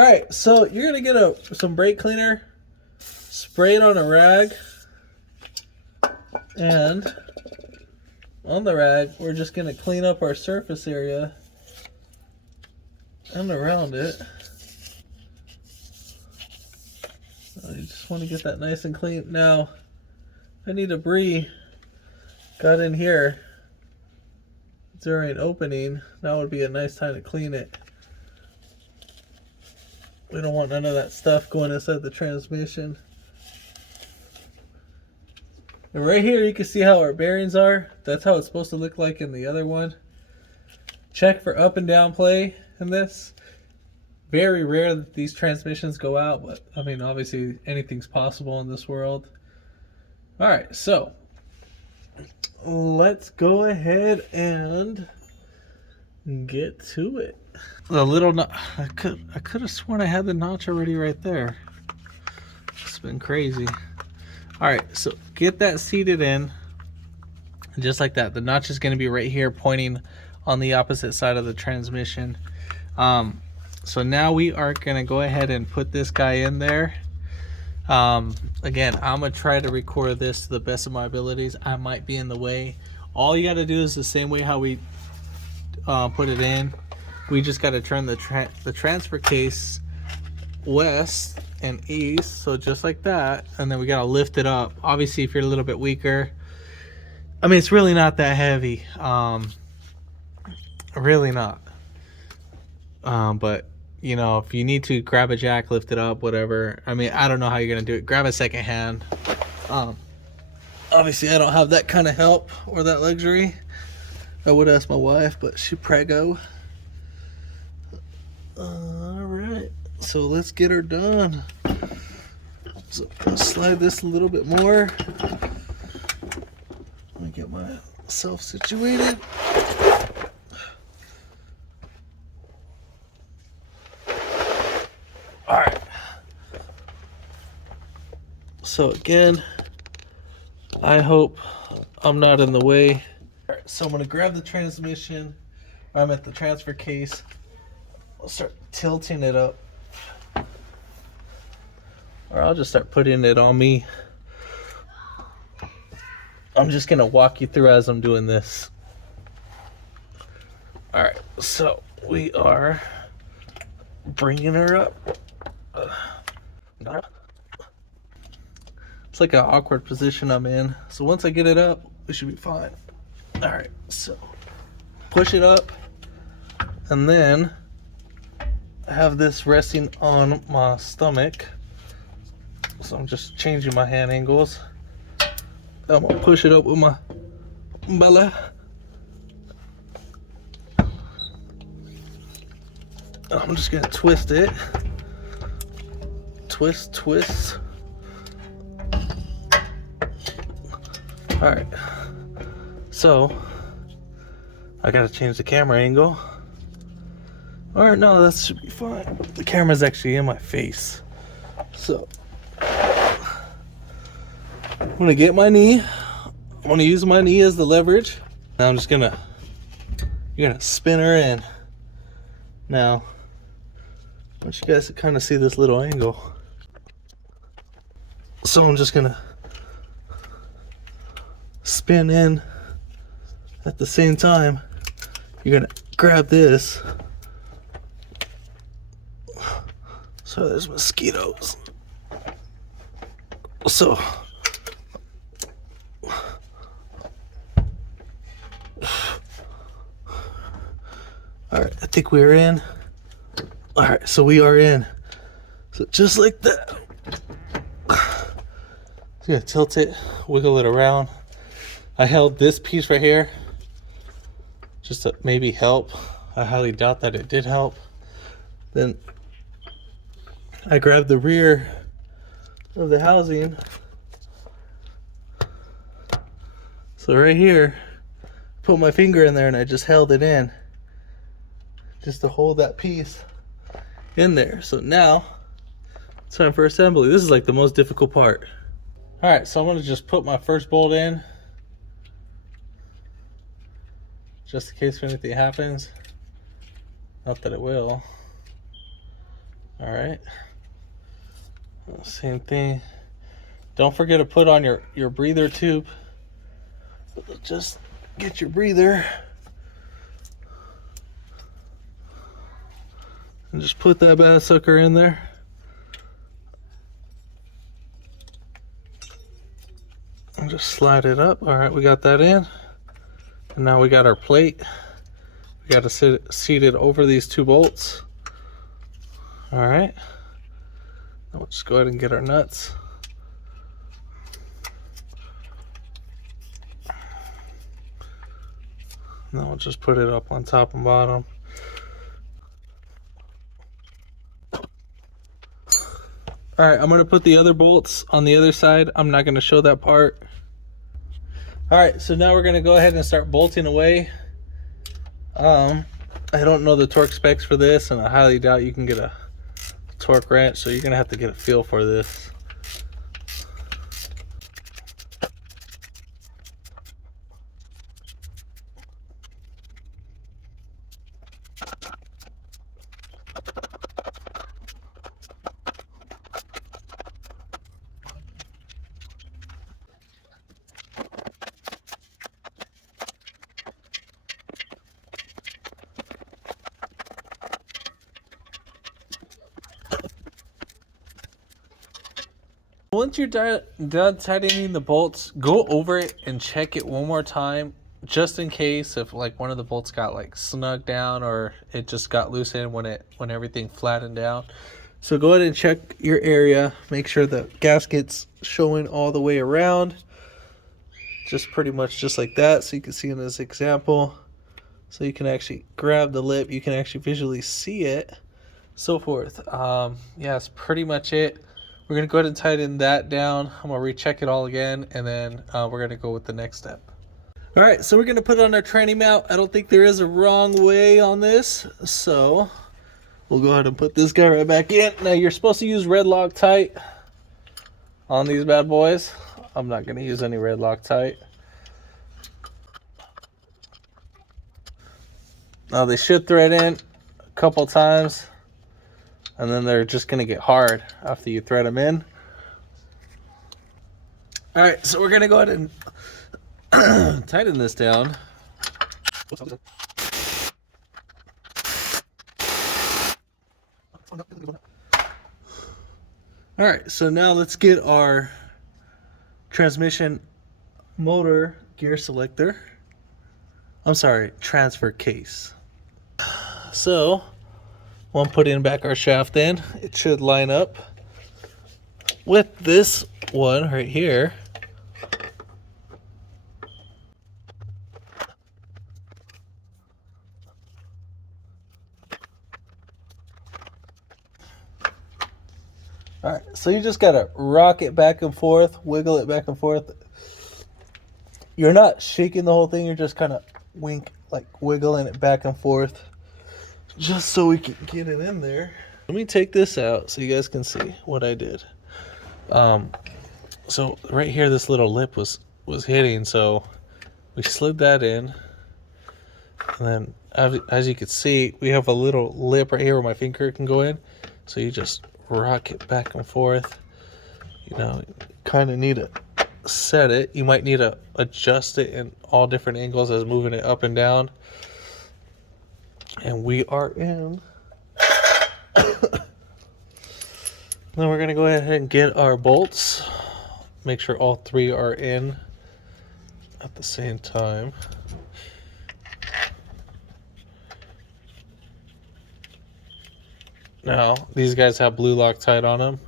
All right, so you're gonna get some brake cleaner, spray it on a rag, and on the rag, we're just gonna clean up our surface area and around it. You just want to get that nice and clean. Now, if any debris got in here during opening, that would be a nice time to clean it. We don't want none of that stuff going inside the transmission. And right here you can see how our bearings are. That's how it's supposed to look like in the other one. Check for up and down play in this. Very rare that these transmissions go out, but I mean, obviously anything's possible in this world. All right, so let's go ahead and get to it. The little notch, I could have sworn I had the notch already right there. It's been crazy. All right, so get that seated in, just like that. The notch is going to be right here, pointing on the opposite side of the transmission. So now we are going to go ahead and put this guy in there. Again, I'm going to try to record this to the best of my abilities. I might be in the way. All you got to do is the same way how we put it in. We just got to turn the transfer case west and east, so just like that, and then we got to lift it up. Obviously, if you're a little bit weaker, I mean, it's really not that heavy. Really not. But you know, if you need to grab a jack, lift it up, whatever. I mean, I don't know how you're gonna do it. Grab a second hand. Obviously I don't have that kind of help or that luxury. I would ask my wife, but she preggo. All right, so let's get her done. So slide this a little bit more. Let me get myself situated. All right. So again, I hope I'm not in the way. All right, so I'm gonna grab the transmission. I'm at the transfer case. I'll start tilting it up. Or I'll just start putting it on me. I'm just gonna walk you through as I'm doing this. All right, so we are bringing her up. It's like an awkward position I'm in. So once I get it up, we should be fine. All right, so push it up, and then I have this resting on my stomach. So I'm just changing my hand angles. I'm gonna push it up with my belly. I'm just gonna twist it. Twist, twist. All right. So I gotta change the camera angle. All right, no, that should be fine. The camera's actually in my face. So I'm gonna get my knee. I'm gonna use my knee as the leverage. Now I'm just gonna, you're gonna spin her in. Now, I want you guys to kind of see this little angle. So I'm just gonna spin in at the same time. You're gonna grab this. So there's mosquitoes. So all right, I think we're in. All right, so we are in. So just like that. Just gonna tilt it, wiggle it around. I held this piece right here just to maybe help. I highly doubt that it did help. Then I grabbed the rear of the housing. So right here, put my finger in there and I just held it in just to hold that piece in there. So now it's time for assembly. This is like the most difficult part. All right, so I'm gonna just put my first bolt in just in case anything happens. Not that it will. All right. Same thing. Don't forget to put on your breather tube. Just get your breather. And just put that bad sucker in there. And just slide it up. All right, we got that in. And now we got our plate. We got to seat it over these 2 bolts. All right. Now we'll just go ahead and get our nuts. Now we'll just put it up on top and bottom. All right, I'm gonna put the other bolts on the other side. I'm not gonna show that part. All right, so now we're gonna go ahead and start bolting away. I don't know the torque specs for this, and I highly doubt you can get a torque wrench, so you're gonna have to get a feel for this. Once you're done tightening the bolts, go over it and check it one more time, just in case if like one of the bolts got like snugged down or it just got loosened when everything flattened down. So go ahead and check your area, make sure the gasket's showing all the way around, just pretty much just like that. So you can see in this example, so you can actually grab the lip, you can actually visually see it, so forth. Yeah, that's pretty much it. We're going to go ahead and tighten that down. I'm going to recheck it all again, and then we're going to go with the next step. All right, so we're going to put on our tranny mount. I don't think there is a wrong way on this, so we'll go ahead and put this guy right back in. Now, you're supposed to use red Loctite on these bad boys. I'm not going to use any red Loctite. Now, they should thread in a couple times, and then they're just gonna get hard after you thread them in. All right, so we're gonna go ahead and tighten this down. All right, so now let's get our transmission motor gear selector. I'm sorry, transfer case. So we'll put in back our shaft in. It should line up with this one right here. All right, so you just gotta rock it back and forth, wiggle it back and forth. You're not shaking the whole thing, you're just kind of wiggling it back and forth, just so we can get it in there. Let me take this out so you guys can see what I did. So right here, this little lip was hitting, so we slid that in, and then as you can see, we have a little lip right here where my finger can go in. So you just rock it back and forth. You know, kind of need to set it. You might need to adjust it in all different angles as moving it up and down. And we are in. Then we're gonna go ahead and get our bolts. Make sure all 3 are in at the same time. Now, these guys have blue Loctite on them.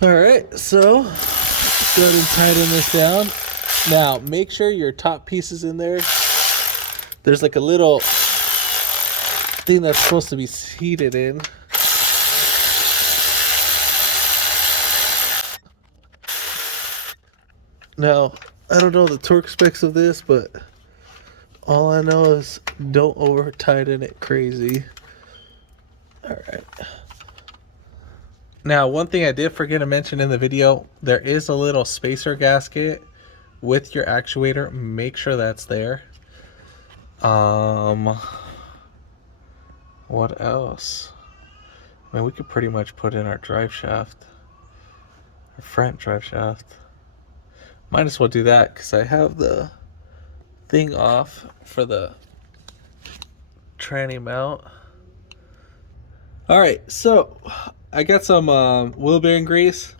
Alright, so go ahead and tighten this down. Now, make sure your top piece is in there. There's like a little thing that's supposed to be seated in. Now, I don't know the torque specs of this, but all I know is don't over tighten it crazy. Alright. Now, one thing I did forget to mention in the video, there is a little spacer gasket with your actuator, make sure that's there. What else? I mean, we could pretty much put in our drive shaft, our front drive shaft. Might as well do that because I have the thing off for the tranny mount. All right, so I got some wheel bearing grease,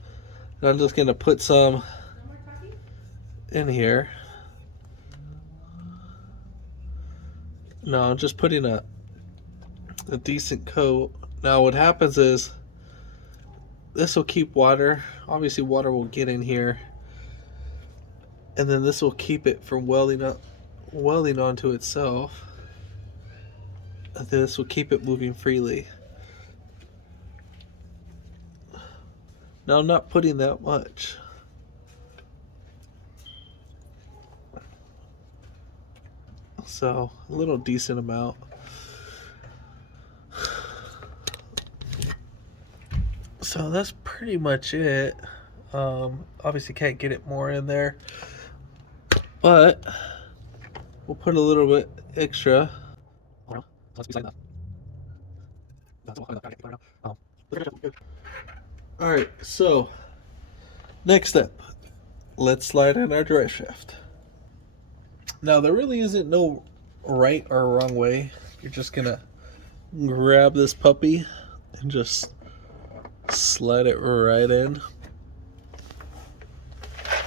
and I'm just gonna put some in here. No, I'm just putting a decent coat. Now what happens is this will keep water. Obviously water will get in here, and then this will keep it from welding onto itself. And then this will keep it moving freely. Now I'm not putting that much. So a little decent amount. So that's pretty much it. Obviously can't get it more in there, but we'll put a little bit extra. Alright, so next step, let's slide in our drive shaft. Now there really isn't no right or wrong way. You're just gonna grab this puppy and just slide it right in.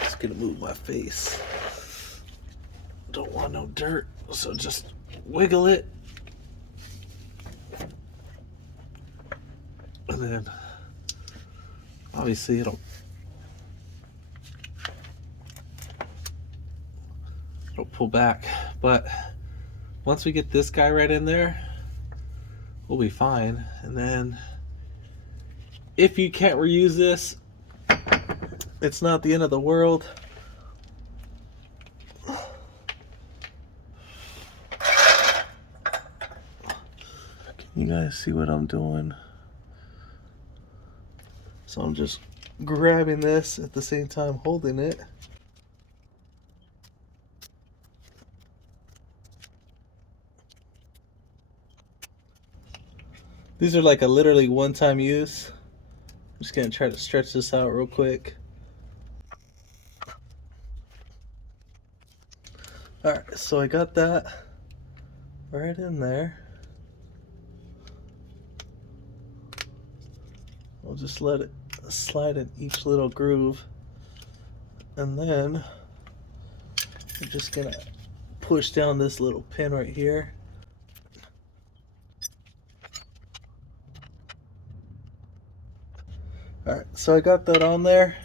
Just gonna move my face. Don't want no dirt, so just wiggle it. And then obviously it'll pull back, but once we get this guy right in there, we'll be fine. And then if you can't reuse this, it's not the end of the world. Can you guys see what I'm doing? So I'm just grabbing this at the same time holding it. These are like a literally one-time use. I'm just gonna try to stretch this out real quick. Alright, so I got that right in there. I'll just let it slide in each little groove, and then I'm just gonna push down this little pin right here. Alright, so I got that on there,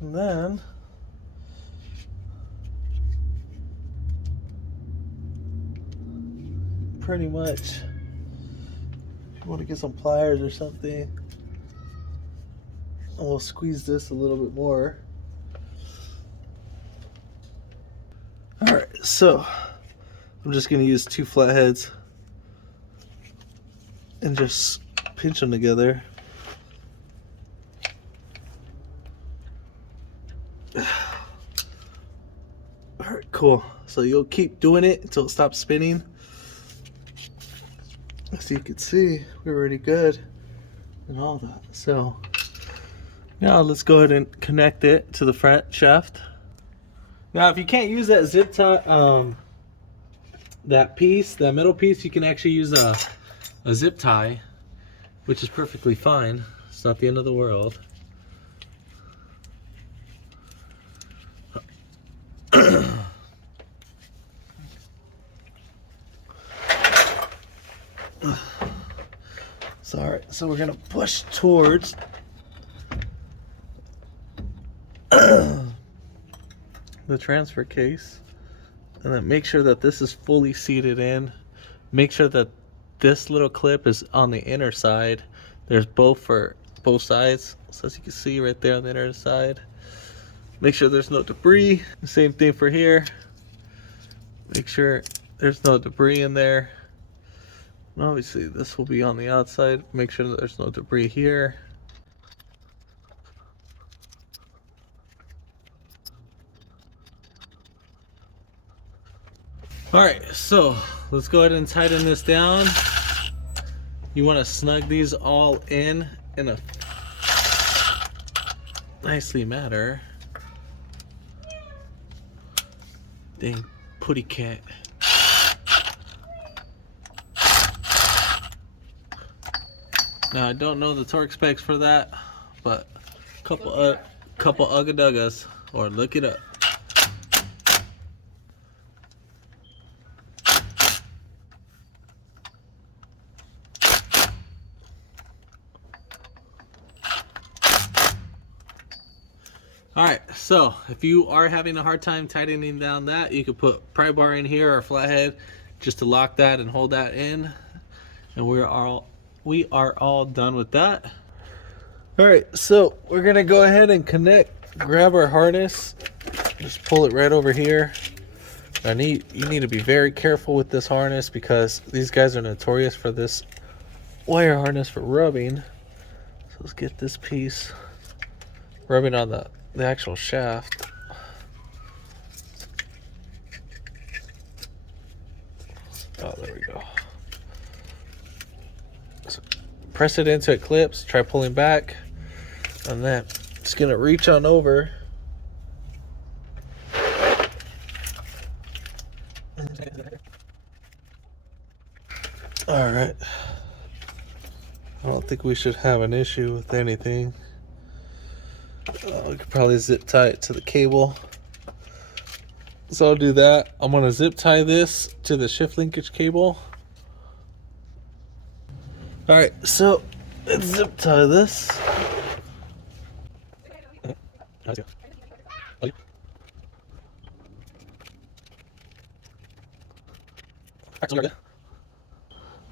and then pretty much, if you want to get some pliers or something, and we'll squeeze this a little bit more. Alright, so I'm just going to use two flatheads and just pinch them together. Alright, cool. So you'll keep doing it until it stops spinning. As you can see, we're already good and all that. So now let's go ahead and connect it to the front shaft. Now if you can't use that zip tie, that middle piece, you can actually use a zip tie, which is perfectly fine. It's not the end of the world. So, all right, so we're gonna push towards the transfer case, and then make sure that this is fully seated in. Make sure that this little clip is on the inner side. There's both for both sides, so as you can see right there on the inner side. Make sure there's no debris. Same thing for here. Make sure there's no debris in there. And obviously this will be on the outside. Make sure that there's no debris here. All right, so let's go ahead and tighten this down. You want to snug these all in a nicely manner. Dang putty cat. Now I don't know the torque specs for that, but couple ugga duggas, or look it up. Alright, so if you are having a hard time tightening down that, you could put pry bar in here or flathead just to lock that and hold that in. And we are all done with that. Alright, so we're gonna go ahead and grab our harness, just pull it right over here. You need to be very careful with this harness because these guys are notorious for this wire harness for rubbing. So let's get this piece rubbing on the actual shaft. Oh, there we go. So press it into it, clips, try pulling back, and then it's gonna reach on over. All right. I don't think we should have an issue with anything. We could probably zip tie it to the cable. So I'll do that. I'm gonna zip tie this to the shift linkage cable. All right, so let's zip tie this.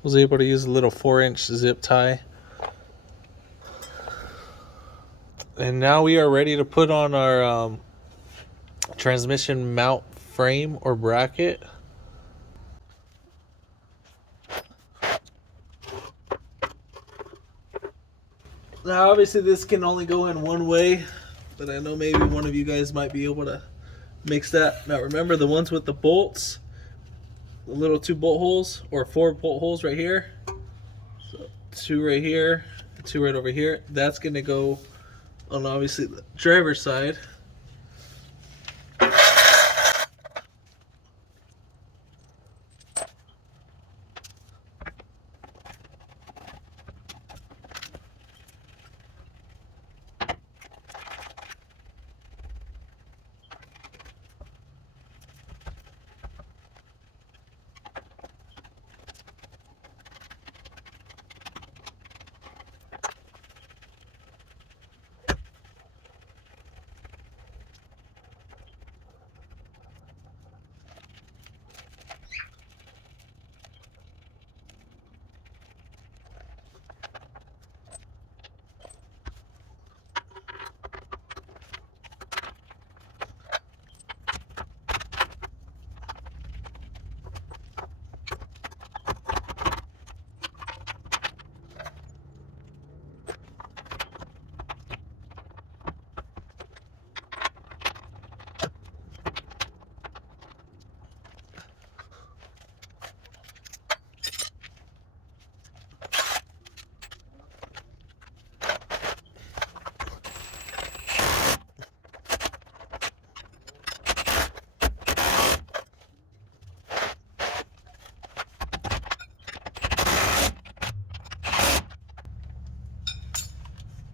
Was able to use a little 4-inch zip tie. And now we are ready to put on our transmission mount frame or bracket. Now obviously this can only go in one way, but I know maybe one of you guys might be able to mix that. Now remember, the ones with the bolts, the little 2 bolt holes or 4 bolt holes right here. So 2 right here, 2 right over here. That's gonna go on obviously the driver's side.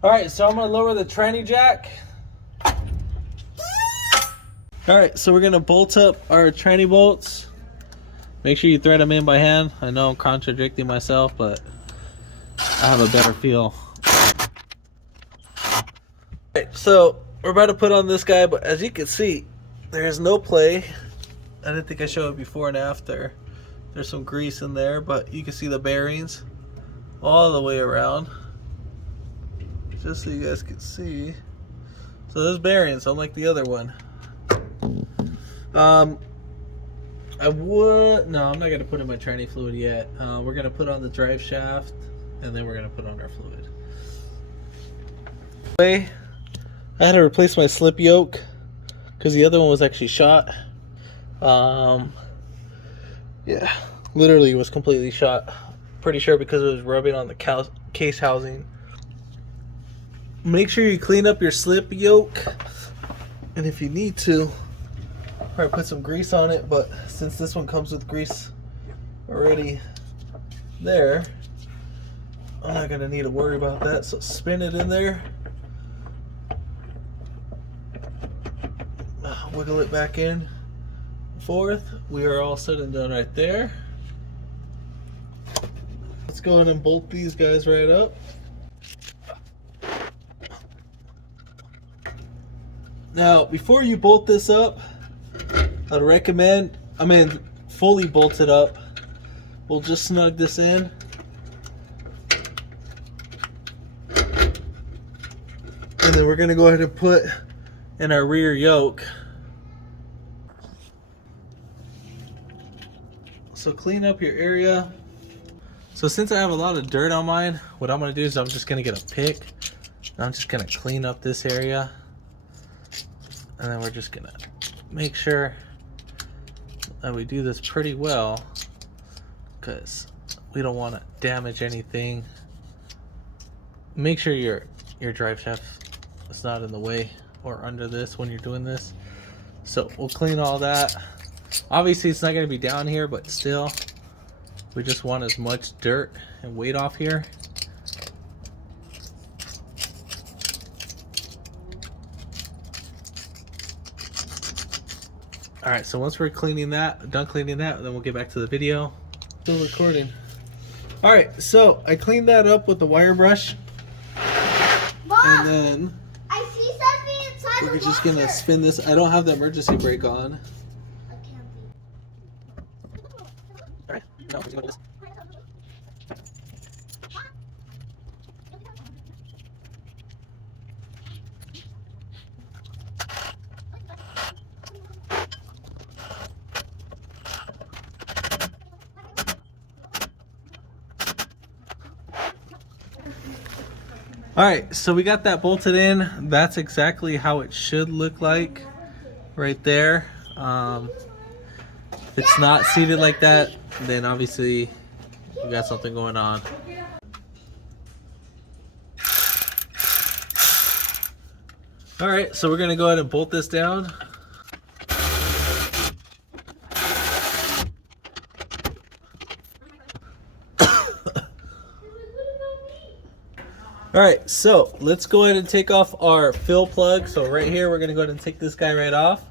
Alright, so I'm going to lower the tranny jack. Alright, so we're going to bolt up our tranny bolts. Make sure you thread them in by hand. I know I'm contradicting myself, but I have a better feel. Alright, so we're about to put on this guy, but as you can see, there is no play. I didn't think I showed it before and after. There's some grease in there, but you can see the bearings all the way around. Just so you guys can see. So there's bearings, unlike the other one. No, I'm not gonna put in my tranny fluid yet. We're gonna put on the drive shaft, and then we're gonna put on our fluid. I had to replace my slip yoke because the other one was actually shot. Yeah, literally it was completely shot. Pretty sure because it was rubbing on the case housing. Make sure you clean up your slip yoke, and if you need to, probably put some grease on it, but since this one comes with grease already there, I'm not gonna need to worry about that. So spin it in there, wiggle it back in, forth. We are all set and done right there. Let's go ahead and bolt these guys right up. Now, before you bolt this up, I'd recommend, fully bolt it up. We'll just snug this in. And then we're gonna go ahead and put in our rear yoke. So clean up your area. So since I have a lot of dirt on mine, what I'm gonna do is I'm just gonna get a pick. And I'm just gonna clean up this area. And then we're just gonna make sure that we do this pretty well, because we don't want to damage anything. Make sure your drive shaft is not in the way or under this when you're doing this. So we'll clean all that. Obviously it's not going to be down here, but still we just want as much dirt and weight off here. All right, so once we're done cleaning that, then we'll get back to the video. Still recording. All right, so I cleaned that up with the wire brush. Mom, and then I see something inside the we're just gonna spin this. I don't have the emergency brake on. I can't be. All right, no, we're gonna do this. All right, so we got that bolted in. That's exactly how it should look like right there. If it's not seated like that, then obviously you got something going on. All right, so we're gonna go ahead and bolt this down. All right, so let's go ahead and take off our fill plug. So right here, we're gonna go ahead and take this guy right off.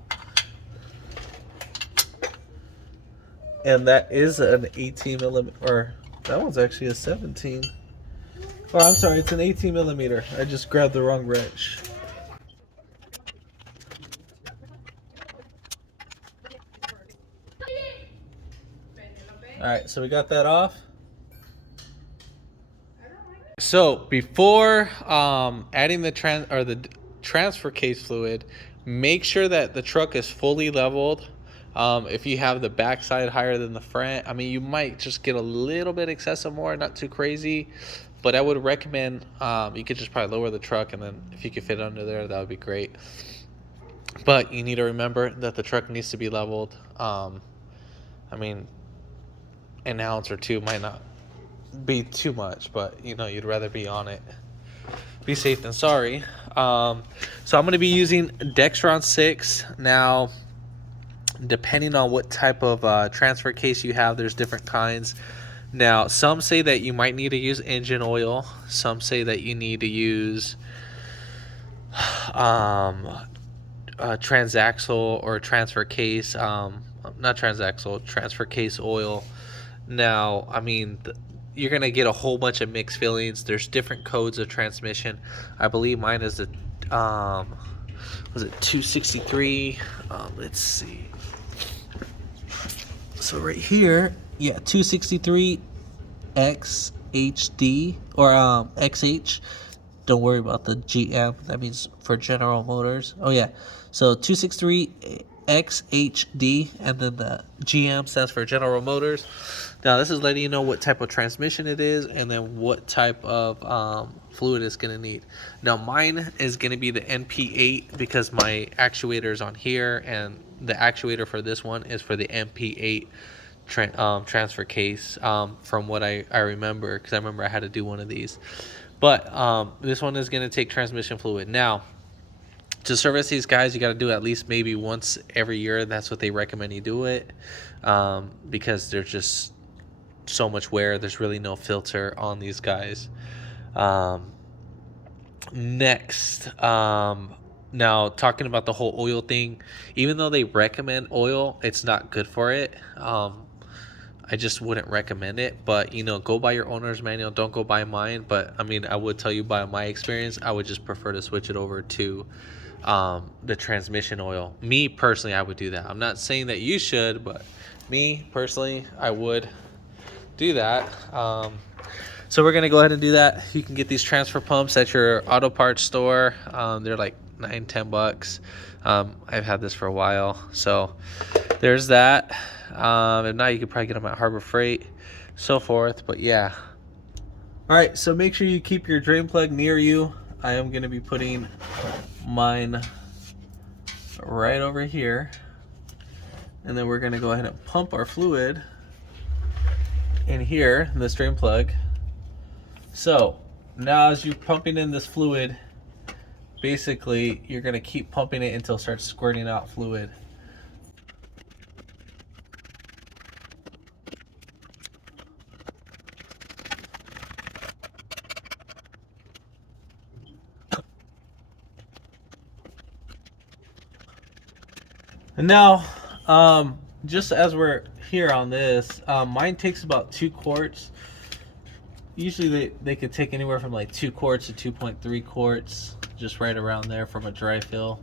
And that is an 18 millimeter, or that one's actually a 17. Oh, I'm sorry, it's an 18 millimeter. I just grabbed the wrong wrench. All right, so we got that off. So before adding the transfer case fluid, make sure that the truck is fully leveled. If you have the backside higher than the front, I mean, you might just get a little bit excessive more, not too crazy, but I would recommend you could just probably lower the truck, and then if you could fit under there, that would be great. But you need to remember that the truck needs to be leveled. I mean, an ounce or two might not be too much, but you know, you'd rather be on it. Be safe than sorry. So I'm going to be using Dexron 6. Now, depending on what type of transfer case you have, there's different kinds. Now, some say that you might need to use engine oil. Some say that you need to use transaxle or transfer case, not transaxle, transfer case oil. Now, I mean, you're going to get a whole bunch of mixed feelings. There's different codes of transmission. I believe mine is the, was it 263? Let's see. So right here, yeah, 263 XHD, or XH. Don't worry about the GM. That means for General Motors. Oh, yeah. So 263 XHD, and then the GM stands for General Motors. Now this is letting you know what type of transmission it is, and then what type of fluid it's going to need. Now mine is going to be the NP8 because my actuator is on here, and the actuator for this one is for the NP8 transfer case, from what I remember, because I remember I had to do one of these. But this one is going to take transmission fluid. Now, to service these guys, you got to do it at least maybe once every year. That's what they recommend you do it, because there's just so much wear. There's really no filter on these guys. Next, now talking about the whole oil thing, even though they recommend oil, it's not good for it. I just wouldn't recommend it. But go by your owner's manual. Don't go by mine. But I mean, I would tell you by my experience, I would just prefer to switch it over to the transmission oil. Me personally, I would do that. I'm not saying that you should, but me personally, I would do that. So we're gonna go ahead and do that. You can get these transfer pumps at your auto parts store. They're like $9-10. I've had this for a while, so there's that. If not, you could probably get them at Harbor Freight, so forth. But yeah. All right, so make sure you keep your drain plug near you. I am gonna be putting mine right over here, and then we're gonna go ahead and pump our fluid in here in this drain plug. So now as you're pumping in this fluid, basically you're going to keep pumping it until it starts squirting out fluid. And now, just as we're here on this, mine takes about 2 quarts. Usually they could take anywhere from like 2 quarts to 2.3 quarts, just right around there from a dry fill.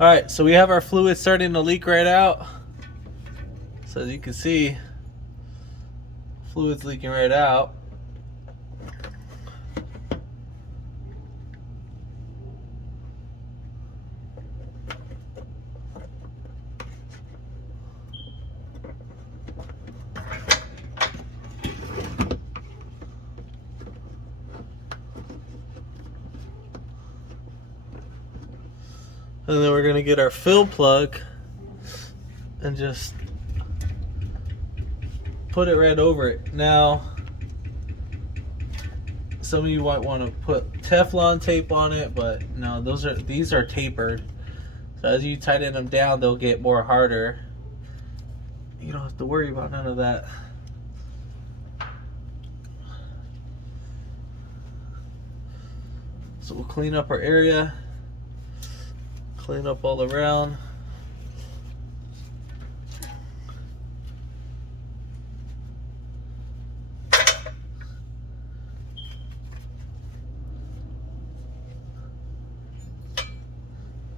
All right, so we have our fluid starting to leak right out. So as you can see, fluid's leaking right out. And then we're going to get our fill plug and just put it right over it. Now, some of you might want to put Teflon tape on it, but no, these are tapered. So as you tighten them down, they'll get more harder. You don't have to worry about none of that. So we'll clean up our area. Clean up all around.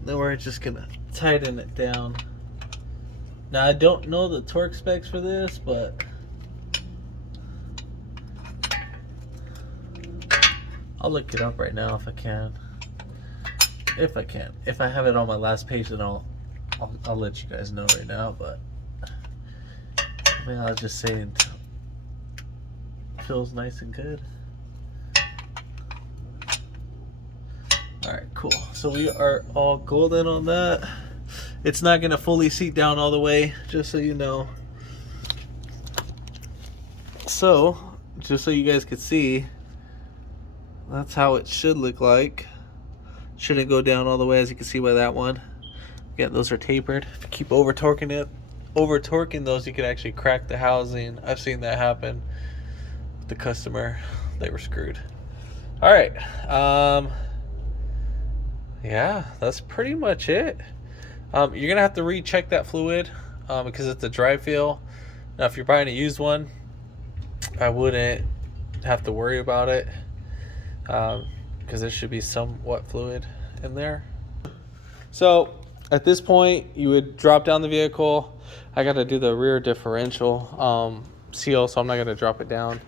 Then we're just gonna tighten it down. Now I don't know the torque specs for this, but I'll look it up right now if I can. If I can. If I have it on my last page, then I'll let you guys know right now. But I mean, I'll just say it feels nice and good. All right, cool. So we are all golden on that. It's not gonna fully seat down all the way, just so you know. So, just so you guys could see, that's how it should look like. Shouldn't go down all the way, as you can see by that one. Yeah, those are tapered. If you keep over torquing those, you could actually crack the housing. I've seen that happen. the customer, they were screwed. All right. Yeah, that's pretty much it. You're gonna have to recheck that fluid because it's a dry fill. Now, if you're buying a used one, I wouldn't have to worry about it because there should be some wet fluid in there. So at this point, you would drop down the vehicle. I got to do the rear differential seal, so I'm not going to drop it down.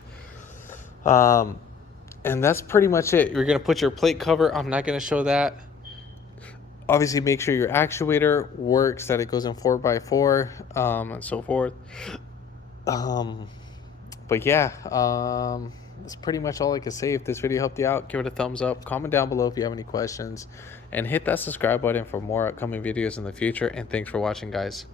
And that's pretty much it. You're going to put your plate cover. I'm not going to show that. Obviously, make sure your actuator works, that it goes in 4x4 and so forth. But yeah, that's pretty much all I can say. If this video helped you out, give it a thumbs up, comment down below if you have any questions, and hit that subscribe button for more upcoming videos in the future. And thanks for watching, guys.